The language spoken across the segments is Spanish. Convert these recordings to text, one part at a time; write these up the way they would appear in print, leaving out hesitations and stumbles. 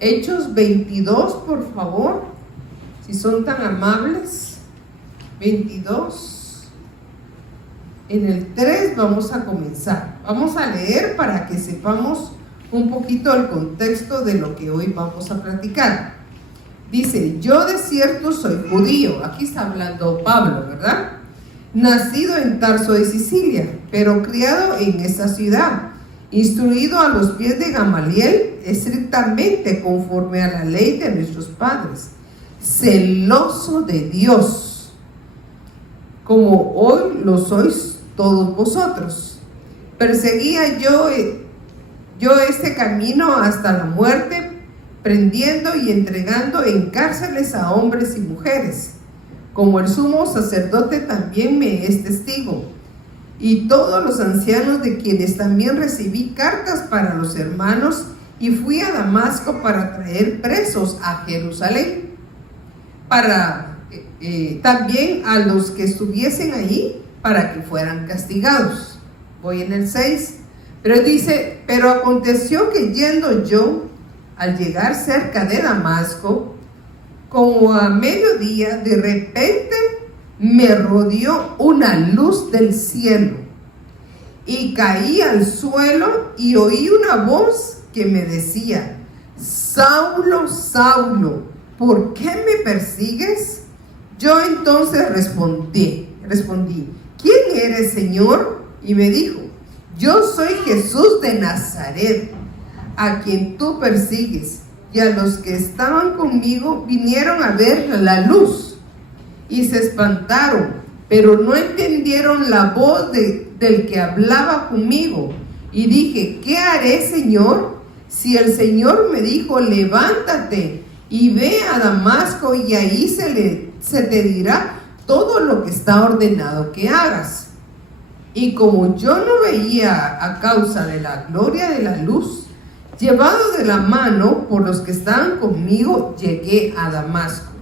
Hechos 22, por favor, si son tan amables. 22. En el 3 vamos a comenzar. Vamos a leer para que sepamos un poquito el contexto de lo que hoy vamos a platicar. Dice: yo de cierto soy judío. Aquí está hablando Pablo, ¿verdad? Nacido en Tarso de Sicilia, pero criado en esta ciudad, instruido a los pies de Gamaliel, estrictamente conforme a la ley de nuestros padres, celoso de Dios, como hoy lo sois todos vosotros. Perseguía yo este camino hasta la muerte, prendiendo y entregando en cárceles a hombres y mujeres, como el sumo sacerdote también me es testigo, y todos los ancianos, de quienes también recibí cartas para los hermanos, y fui a Damasco para traer presos a Jerusalén, para también a los que estuviesen allí, para que fueran castigados. Voy en el 6, pero dice: pero aconteció que yendo yo, al llegar cerca de Damasco, como a mediodía, de repente me rodeó una luz del cielo, y caí al suelo y oí una voz que me decía: Saulo, Saulo, ¿por qué me persigues? Yo entonces respondí, ¿quién eres, Señor? Y me dijo: yo soy Jesús de Nazaret, a quien tú persigues. Y a los que estaban conmigo vinieron a ver la luz y se espantaron, pero no entendieron la voz del que hablaba conmigo. Y dije: ¿qué haré, Señor? Si el Señor me dijo: levántate y ve a Damasco, y ahí se te dirá todo lo que está ordenado que hagas. Y como yo no veía a causa de la gloria de la luz, llevado de la mano por los que estaban conmigo, llegué a Damasco.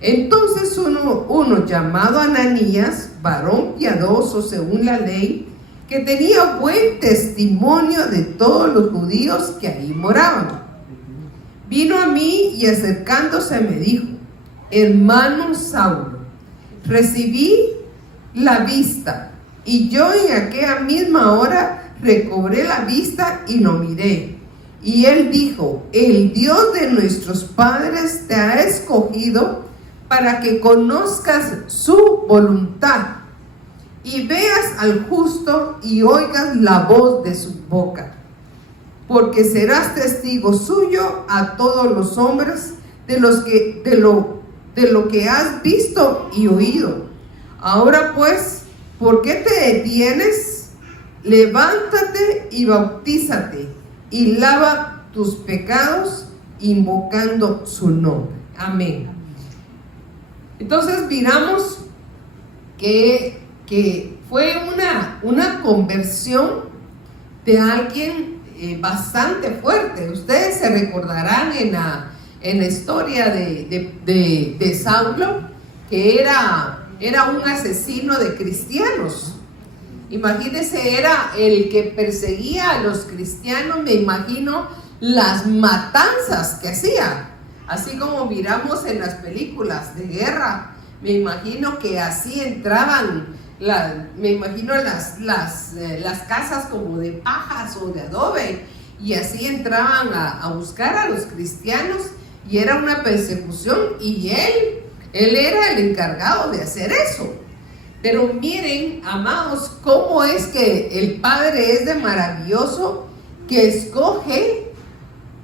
Entonces uno llamado Ananías, varón piadoso según la ley, que tenía buen testimonio de todos los judíos que ahí moraban, vino a mí y acercándose me dijo: hermano Saulo, recibí la vista, y yo en aquella misma hora recobré la vista y lo miré. Y él dijo: el Dios de nuestros padres te ha escogido para que conozcas su voluntad y veas al justo y oigas la voz de su boca, porque serás testigo suyo a todos los hombres de lo que has visto y oído. Ahora pues, ¿por qué te detienes? Levántate y bautízate y lava tus pecados, invocando su nombre. Amén. Entonces miramos que fue una conversión de alguien bastante fuerte. Ustedes se recordarán en la historia de Saulo, que era un asesino de cristianos. Imagínense, era el que perseguía a los cristianos. Me imagino las matanzas que hacía, así como miramos en las películas de guerra. Me imagino que así entraban, me imagino las casas como de pajas o de adobe, y así entraban a buscar a los cristianos, y era una persecución, y él era el encargado de hacer eso. Pero miren, amados, cómo es que el Padre es de maravilloso, que escoge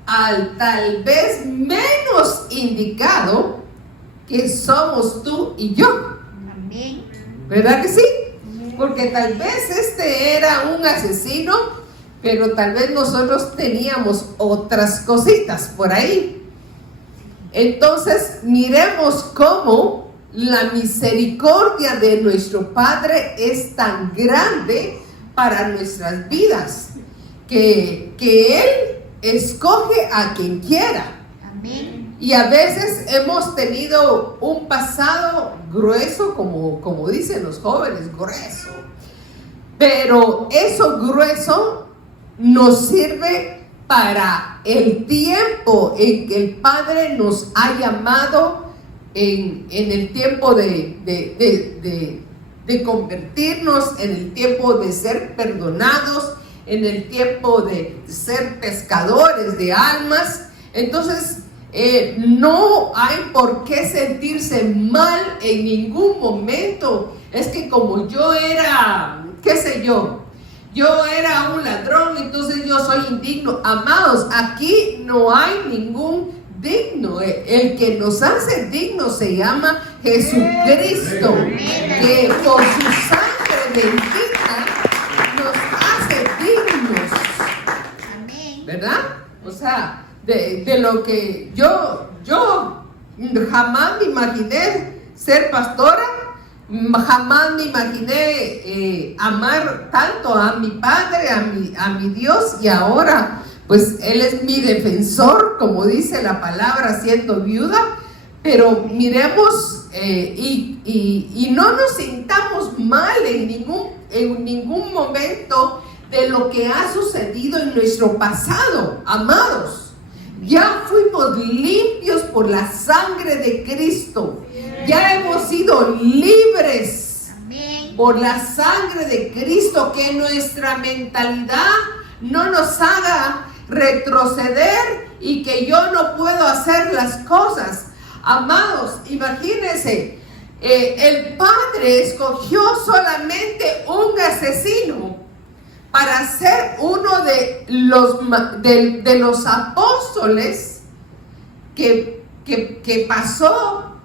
al tal vez menos indicado, que somos tú y yo. Amén. ¿Verdad que sí? Porque tal vez este era un asesino, pero tal vez nosotros teníamos otras cositas por ahí. Entonces, miremos cómo la misericordia de nuestro Padre es tan grande para nuestras vidas, que Él escoge a quien quiera. Amén. Y a veces hemos tenido un pasado grueso, como dicen los jóvenes, grueso. Pero eso grueso nos sirve para el tiempo en que el Padre nos ha llamado, en el tiempo de convertirnos, en el tiempo de ser perdonados, en el tiempo de ser pescadores de almas. Entonces, no hay por qué sentirse mal en ningún momento. Es que como yo era, qué sé yo era un ladrón, entonces yo soy indigno. Amados, aquí no hay ningún digno. El que nos hace dignos se llama Jesucristo, que por su sangre bendita nos hace dignos. ¿Verdad? O sea, de lo que yo jamás me imaginé ser pastora, jamás me imaginé amar tanto a mi Padre, a mi Dios, y ahora pues Él es mi defensor, como dice la palabra, siendo viuda. Pero miremos y no nos sintamos mal en ningún momento de lo que ha sucedido en nuestro pasado, amados. Ya fuimos limpios por la sangre de Cristo. Ya hemos sido libres por la sangre de Cristo. Que nuestra mentalidad no nos haga retroceder y que yo no puedo hacer las cosas. Amados, imagínense, el Padre escogió solamente un asesino para ser uno de los apóstoles que pasó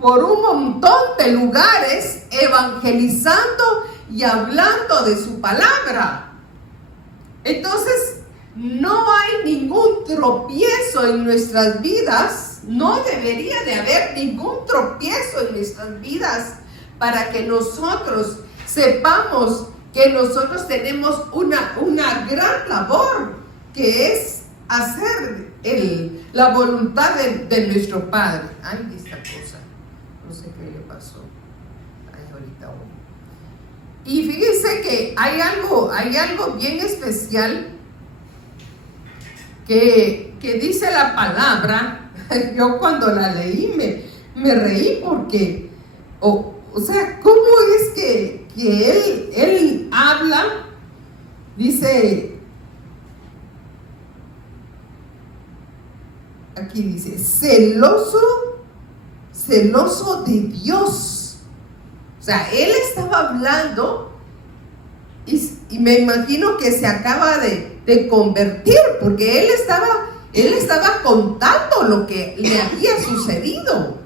por un montón de lugares evangelizando y hablando de su palabra. Entonces, no hay ningún tropiezo en nuestras vidas, no debería de haber ningún tropiezo en nuestras vidas para que nosotros sepamos que nosotros tenemos una gran labor, que es hacer la voluntad de nuestro Padre. Ay, esta cosa, no sé qué le pasó. Ay, ahorita. Y fíjense que hay algo bien especial que dice la palabra. Yo cuando la leí me reí porque, o sea, ¿cómo es que él habla? Dice, aquí dice, celoso de Dios. O sea, él estaba hablando y me imagino que se acaba de convertir, porque él estaba contando lo que le había sucedido.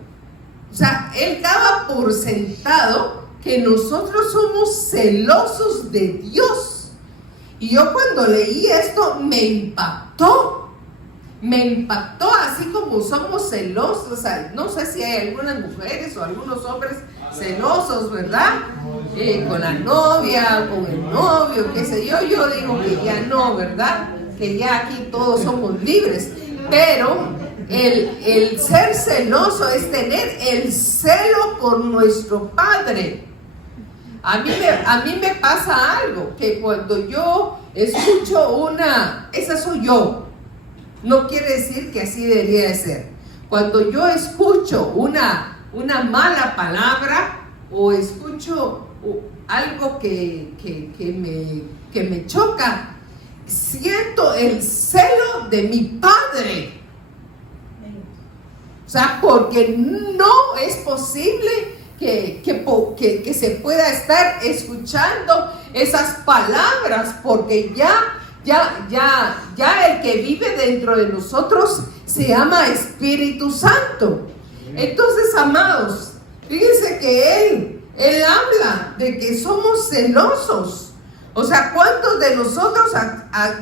O sea, él daba por sentado que nosotros somos celosos de Dios. Y yo cuando leí esto me impactó, así como somos celosos. O sea, no sé si hay algunas mujeres o algunos hombres celosos, ¿verdad? Con la novia, con el novio, qué sé yo. Yo digo que ya no, ¿verdad? Que ya aquí todos somos libres. Pero el ser celoso es tener el celo por nuestro Padre. A mí me pasa algo, que cuando yo escucho esa soy yo, no quiere decir que así debería de ser. Cuando yo escucho una mala palabra o escucho algo que me choca, siento el celo de mi Padre. O sea, porque no es posible que se pueda estar escuchando esas palabras, porque ya el que vive dentro de nosotros se llama Espíritu Santo. Entonces, amados, fíjense que él habla de que somos celosos. O sea, ¿cuántos de nosotros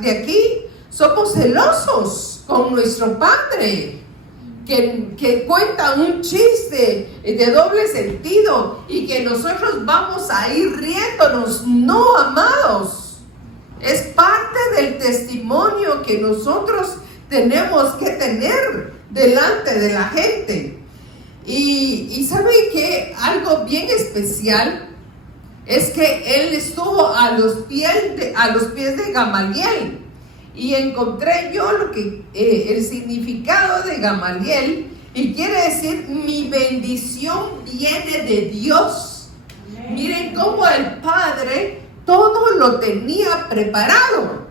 de aquí somos celosos con nuestro Padre? Que cuenta un chiste de doble sentido y que nosotros vamos a ir riéndonos. No, amados, es parte del testimonio que nosotros tenemos que tener delante de la gente. Y ¿saben qué? Algo bien especial es que él estuvo a los pies de Gamaliel. y encontré yo lo que el significado de Gamaliel, y quiere decir: mi bendición viene de Dios. Miren cómo el Padre todo lo tenía preparado.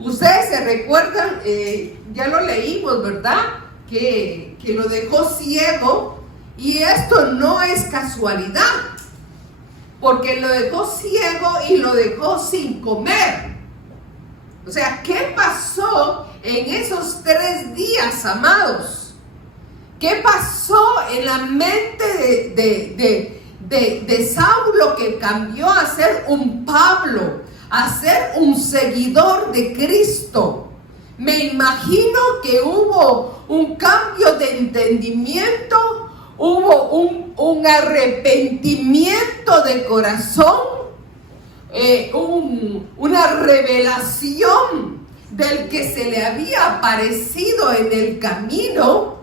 Ustedes se recuerdan, ya lo leímos, ¿verdad? Que lo dejó ciego, y esto no es casualidad, porque lo dejó ciego y lo dejó sin comer. O sea, ¿qué pasó en esos 3 días, amados? ¿Qué pasó en la mente de Saulo, que cambió a ser un Pablo, a ser un seguidor de Cristo? Me imagino que hubo un cambio de entendimiento, hubo un arrepentimiento de corazón, una revelación del que se le había aparecido en el camino,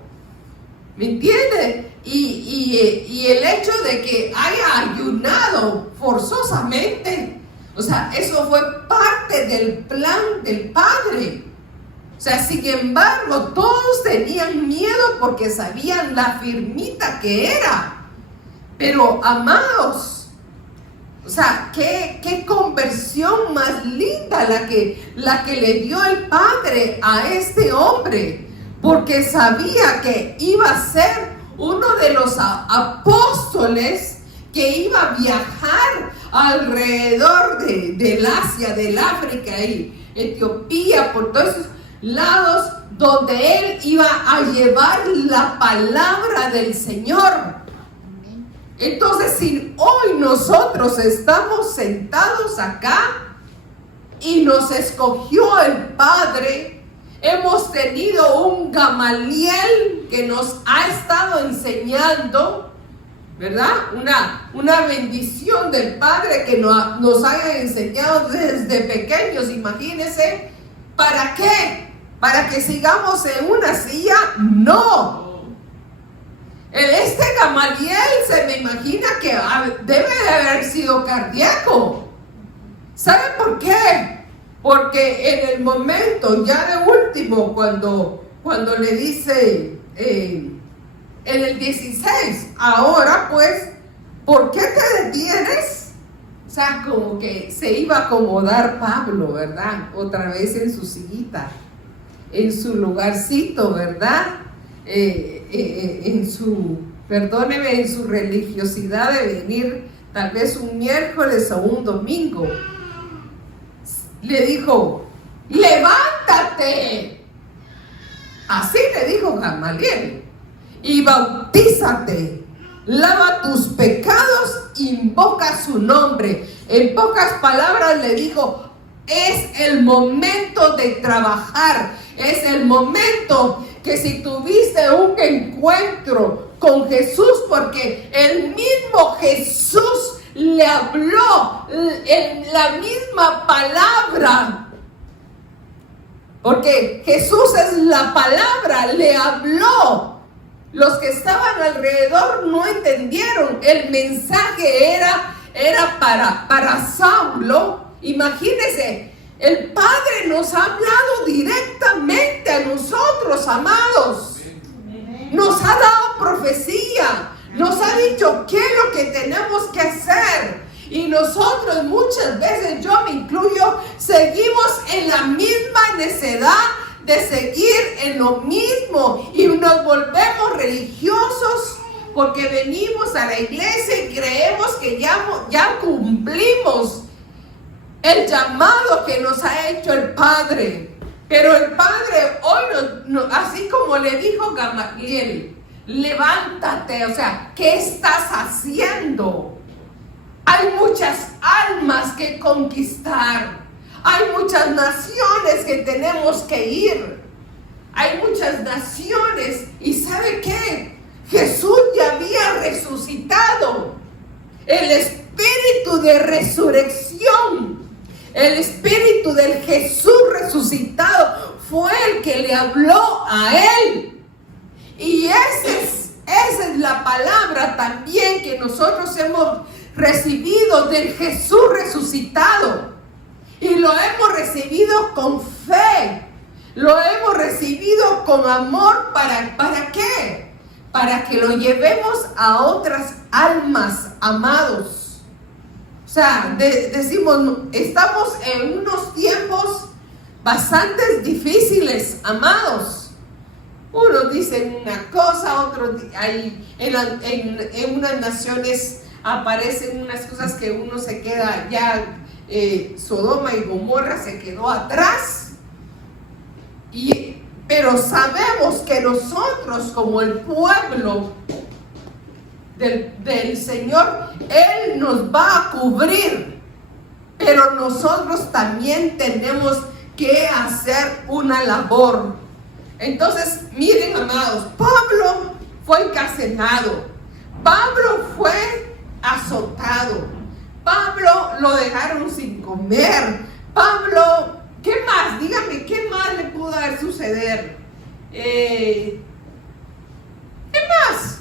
¿me entiende? Y el hecho de que haya ayunado forzosamente, o sea, eso fue parte del plan del Padre. O sea, sin embargo, todos tenían miedo porque sabían la firmita que era. Pero, amados, o sea, qué conversión más linda la que le dio el Padre a este hombre, porque sabía que iba a ser uno de los apóstoles que iba a viajar alrededor del Asia, del África y Etiopía, por todos esos lados, donde él iba a llevar la palabra del Señor. Entonces, si hoy nosotros estamos sentados acá y nos escogió el Padre, hemos tenido un Gamaliel que nos ha estado enseñando, ¿verdad? Una bendición del Padre que nos haya enseñado desde pequeños. Imagínense, ¿para qué? ¿Para que sigamos en una silla? No. Este Gamaliel se me imagina que debe de haber sido cardíaco. ¿Sabe por qué? Porque en el momento ya de último, cuando le dice en el 16, ahora pues, ¿por qué te detienes? O sea, como que se iba a acomodar Pablo, ¿verdad? Otra vez en su sillita, en su lugarcito, ¿verdad? En su religiosidad de venir tal vez un miércoles o un domingo. Le dijo: levántate. Así le dijo Gamaliel. Y bautízate, lava tus pecados, invoca su nombre. En pocas palabras le dijo: es el momento de trabajar, es el momento que si tuviste un encuentro con Jesús, porque el mismo Jesús le habló en la misma palabra, porque Jesús es la palabra, le habló. Los que estaban alrededor no entendieron. El mensaje era para Saulo. Imagínense, el Padre nos ha hablado directamente a nosotros, amados. Nos ha dado profecía, nos ha dicho qué es lo que tenemos que hacer. Y nosotros muchas veces, yo me incluyo, seguimos en la misma necedad de seguir en lo mismo y nos volvemos religiosos porque venimos a la iglesia y creemos que ya cumplimos el llamado que nos ha hecho el Padre. Pero el Padre hoy, así como le dijo Gamaliel, levántate, o sea, ¿qué estás haciendo? Hay muchas almas que conquistar, hay muchas naciones que tenemos que ir, hay muchas naciones, y ¿sabe qué? Jesús ya había resucitado. El espíritu de resurrección, el espíritu del Jesús resucitado fue el que le habló a él. Y esa es la palabra también que nosotros hemos recibido del Jesús resucitado. Y lo hemos recibido con fe. Lo hemos recibido con amor. ¿Para qué? Para que lo llevemos a otras almas, amados. O sea, decimos, estamos en unos tiempos bastante difíciles, amados. Unos dicen una cosa, otros en unas naciones aparecen unas cosas que uno se queda ya, Sodoma y Gomorra se quedó atrás. Pero sabemos que nosotros, como el pueblo del Señor, Él nos va a cubrir. Pero nosotros también tenemos que hacer una labor. Entonces, miren, amados, Pablo fue encarcelado, Pablo fue azotado, Pablo lo dejaron sin comer, Pablo, ¿qué más? Dígame, ¿qué más le pudo haber suceder? ¿Qué más?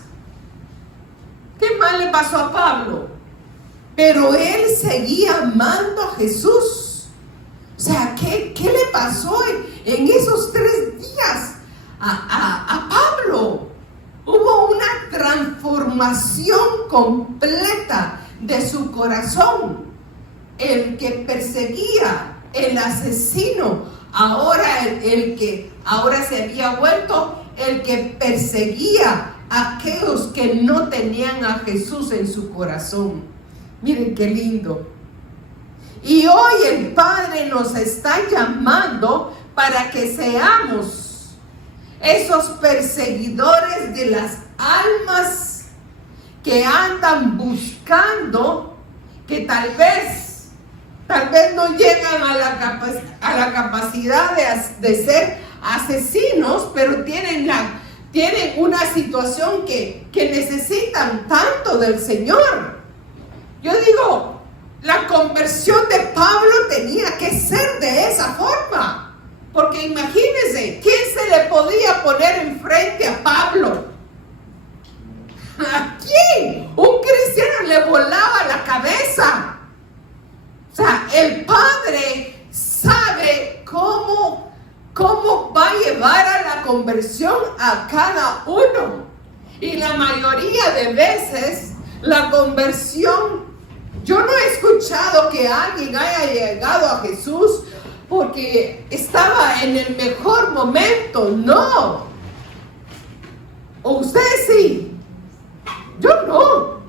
¿Qué más le pasó a Pablo? Pero él seguía amando a Jesús. O sea, ¿qué le pasó en esos 3 días a Pablo? Hubo una transformación completa de su corazón. El que perseguía, el asesino, ahora el que ahora se había vuelto el que perseguía a aquellos que no tenían a Jesús en su corazón. Miren qué lindo. Y hoy el Padre nos está llamando para que seamos esos perseguidores de las almas que andan buscando, que tal vez no llegan a la capacidad de ser asesinos, pero tienen una situación que necesitan tanto del Señor. Yo digo, la conversión de Pablo tenía que ser de esa forma. Porque imagínense, ¿quién se le podía poner enfrente a Pablo? ¿A quién? Un cristiano le volaba la cabeza. O sea, el Padre sabe cómo va a llevar a la conversión a cada uno. Y la mayoría de veces, la conversión, yo no he escuchado que alguien haya llegado a Jesús porque estaba en el mejor momento. No. ¿O ustedes sí? Yo no.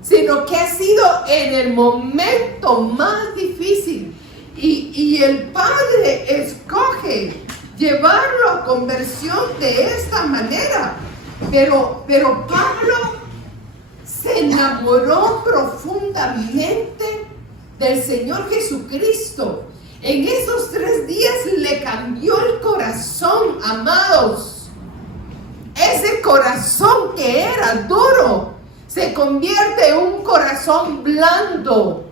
Sino que ha sido en el momento más difícil. Y el Padre escoge llevarlo a conversión de esta manera. Pero Pablo se enamoró profundamente del Señor Jesucristo. En esos 3 días le cambió el corazón, amados. Ese corazón que era duro se convierte en un corazón blando.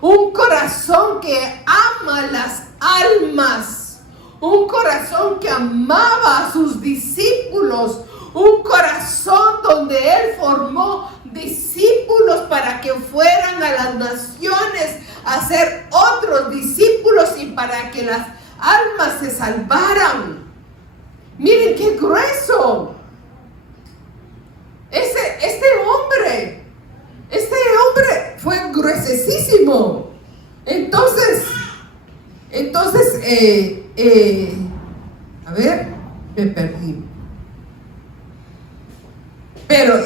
Un corazón que ama las almas. Un corazón que amaba a sus discípulos. Un corazón donde Él formó discípulos para que fueran a las naciones a ser otros discípulos y para que las almas se salvaran. Miren qué grueso. Este hombre fue gruesísimo. Entonces, a ver, me perdí. Pero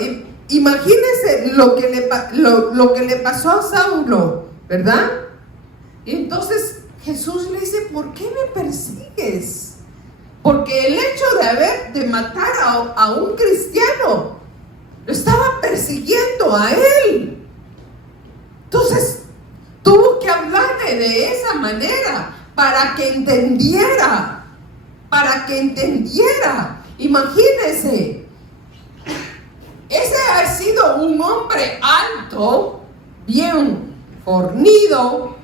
imagínense lo que le pasó a Saulo, ¿verdad? Y entonces Jesús le dice, ¿por qué me persigues? Porque el hecho de matar a un cristiano lo estaba persiguiendo a él. Entonces tuvo que hablarle de esa manera para que entendiera. Imagínense. Ese ha sido un hombre alto, bien fornido,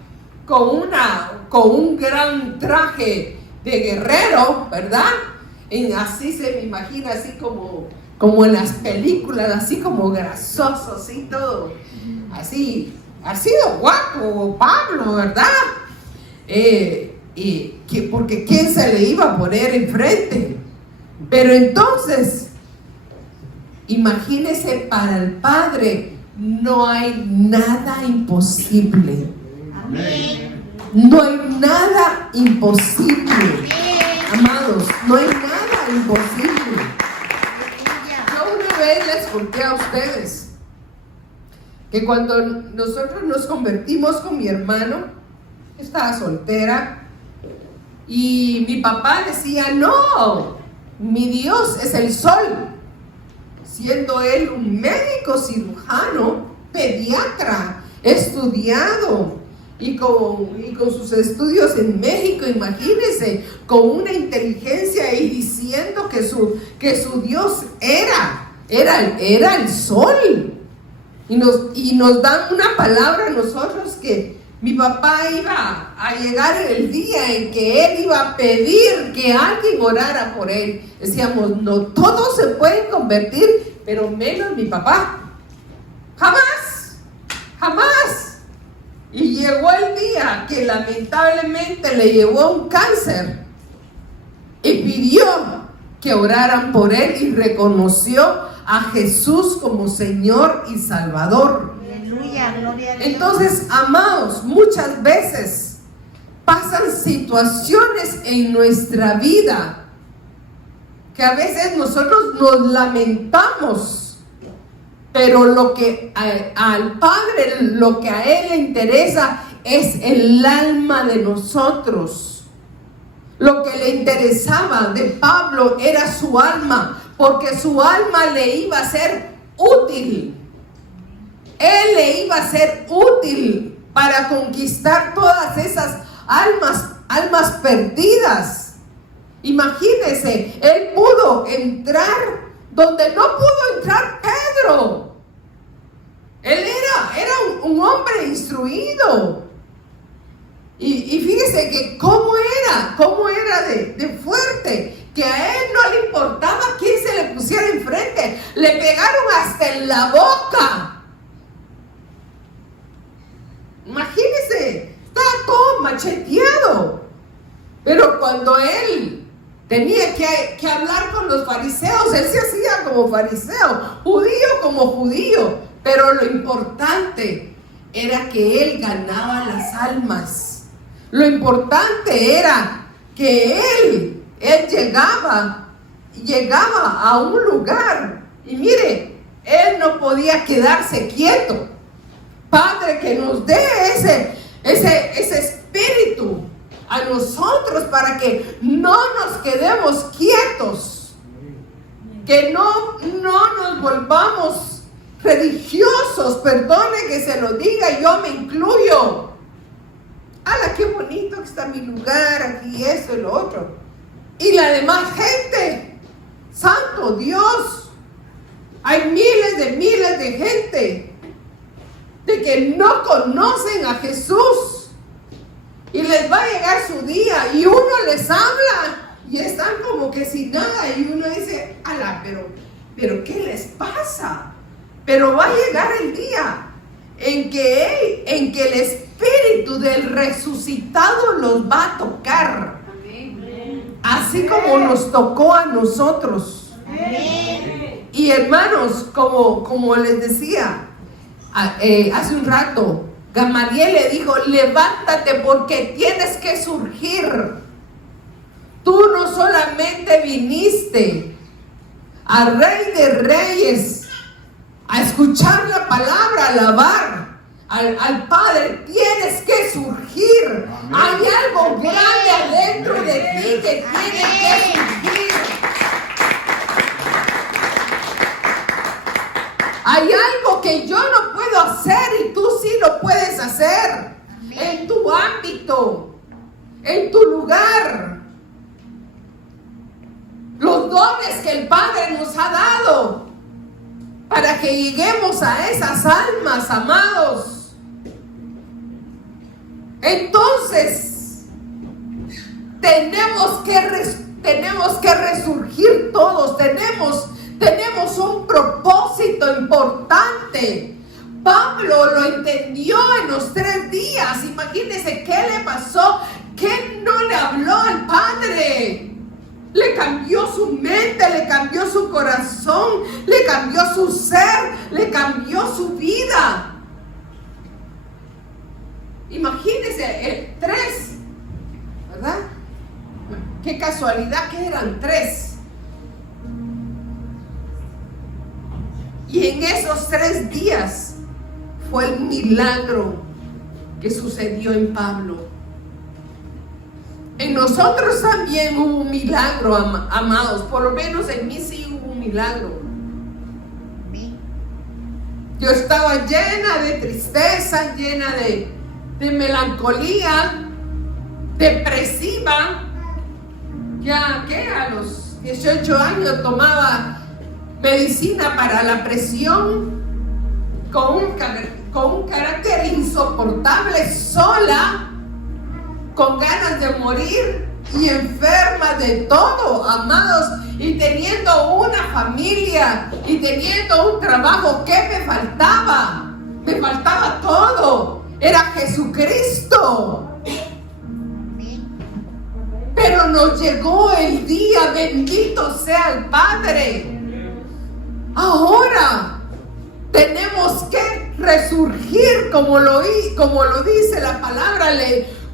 con un gran traje de guerrero, ¿verdad? Así se me imagina, así como en las películas, así como grasoso, así todo. Así, ha sido guapo Pablo, ¿verdad? porque ¿quién se le iba a poner enfrente? Pero entonces, imagínese, para el Padre no hay nada imposible. Amén. No hay nada imposible. Amén. Amados, no hay nada imposible. Aleluya. Yo una vez les conté a ustedes que cuando nosotros nos convertimos con mi hermano, estaba soltera, y mi papá decía, no, mi Dios es el sol, siendo él un médico cirujano, pediatra, estudiado, y con sus estudios en México, imagínense, con una inteligencia y diciendo que su Dios era el sol. Y nos dan una palabra a nosotros que mi papá iba a llegar el día en que él iba a pedir que alguien orara por él. Decíamos, no, todos se pueden convertir, pero menos mi papá. Jamás, jamás. Y llegó el día que lamentablemente le llevó un cáncer y pidió que oraran por él y reconoció a Jesús como Señor y Salvador. Aleluya, gloria a Dios. Entonces, amados, muchas veces pasan situaciones en nuestra vida que a veces nosotros nos lamentamos, pero lo que al Padre, lo que a Él le interesa es el alma de nosotros. Lo que le interesaba de Pablo era su alma, porque su alma le iba a ser útil. Él le iba a ser útil para conquistar todas esas almas perdidas. Imagínense, él pudo entrar donde no pudo entrar Pedro. Él era un hombre instruido. Y fíjese que cómo era de fuerte, que a él no le importaba quién se le pusiera enfrente. Le pegaron hasta en la boca. Imagínense, estaba todo macheteado. Pero cuando él tenía que hablar con los fariseos, él se hacía como fariseo, judío como judío. Pero lo importante era que él ganaba las almas. Lo importante era que él llegaba a un lugar. Y mire, él no podía quedarse quieto. Padre, que nos dé ese espíritu a nosotros para que no nos quedemos quietos, que no nos volvamos religiosos. Perdone que se lo diga, yo me incluyo. ¡Hala, qué bonito que está mi lugar aquí, esto y lo otro! Y la demás gente, santo Dios, hay miles de gente de que no conocen a Jesús, y les va a llegar su día y uno les habla y están como que sin nada, y uno dice, ala, pero ¿qué les pasa? Pero va a llegar el día en que el espíritu del resucitado los va a tocar, así como nos tocó a nosotros. Amén. Y hermanos, como les decía hace un rato, Gamaliel le dijo, levántate porque tienes que surgir. Tú no solamente viniste al Rey de Reyes a escuchar la palabra, a alabar al Padre, tienes que surgir. Hay algo grande adentro de ti que tiene que surgir. Hay algo que yo no puedo hacer y tú sí lo puedes hacer. En tu ámbito, en tu lugar. Los dones que el Padre nos ha dado para que lleguemos a esas almas, amados. Entonces, tenemos que resurgir todos. Tenemos un propósito importante. Pablo lo entendió en los 3 días. Imagínense qué le pasó, habló al Padre. Le cambió su mente, le cambió su corazón, le cambió su ser, le cambió su vida. Imagínense, 3, ¿verdad? Qué casualidad que eran 3. Y en esos 3 días fue el milagro que sucedió en Pablo. En nosotros también hubo un milagro, amados. Por lo menos en mí sí hubo un milagro. Yo estaba llena de tristeza, llena de melancolía, depresiva. Ya que a los 18 años tomaba medicina para la presión, con un carácter insoportable, sola, con ganas de morir y enferma de todo, amados, y teniendo una familia y teniendo un trabajo. ¿Qué me faltaba? Me faltaba todo. Era Jesucristo. Pero nos llegó el día, bendito sea el Padre. Ahora tenemos que resurgir como lo dice la palabra,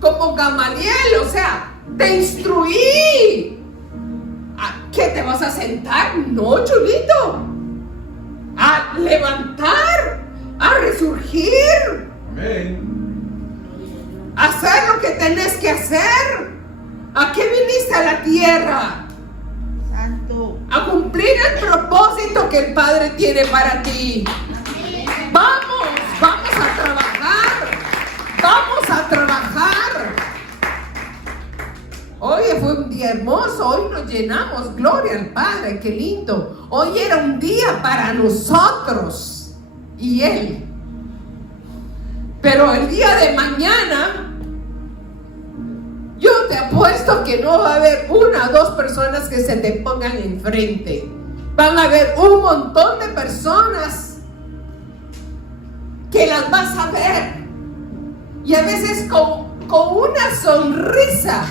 como Gamaliel, o sea, te instruí. ¿A qué te vas a sentar? No, chulito. A levantar, a resurgir. Amén. Hacer lo que tenés que hacer. ¿A qué viniste a la tierra? Santo. A cumplir el propósito que el Padre tiene para ti. Vamos a trabajar. Vamos a trabajar. Hoy fue un día hermoso. Hoy nos llenamos. Gloria al Padre. Qué lindo. Hoy era un día para nosotros y Él. Pero el día de mañana, yo te apuesto que no va a haber 1 o 2 personas que se te pongan enfrente. Van a haber un montón de personas que las vas a ver. Y a veces con una sonrisa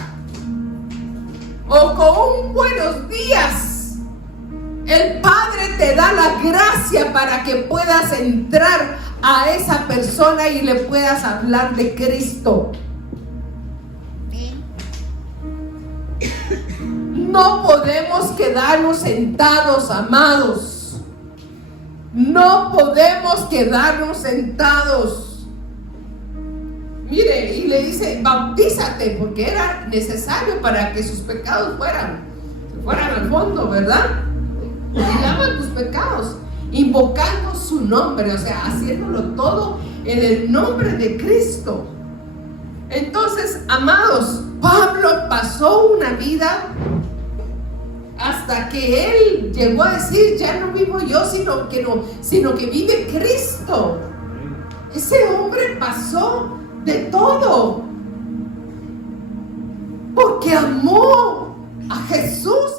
o con un buenos días, el Padre te da la gracia para que puedas entrar a esa persona y le puedas hablar de Cristo. No podemos quedarnos sentados, amados. No podemos quedarnos sentados. Mire, y le dice, bautízate, porque era necesario para que sus pecados fueran al fondo, ¿verdad? Lavan tus pecados, invocando su nombre, o sea, haciéndolo todo en el nombre de Cristo. Entonces, amados, Pablo pasó una vida hasta que él llegó a decir, ya no vivo yo, sino que vive Cristo. Ese hombre pasó de todo porque amó a Jesús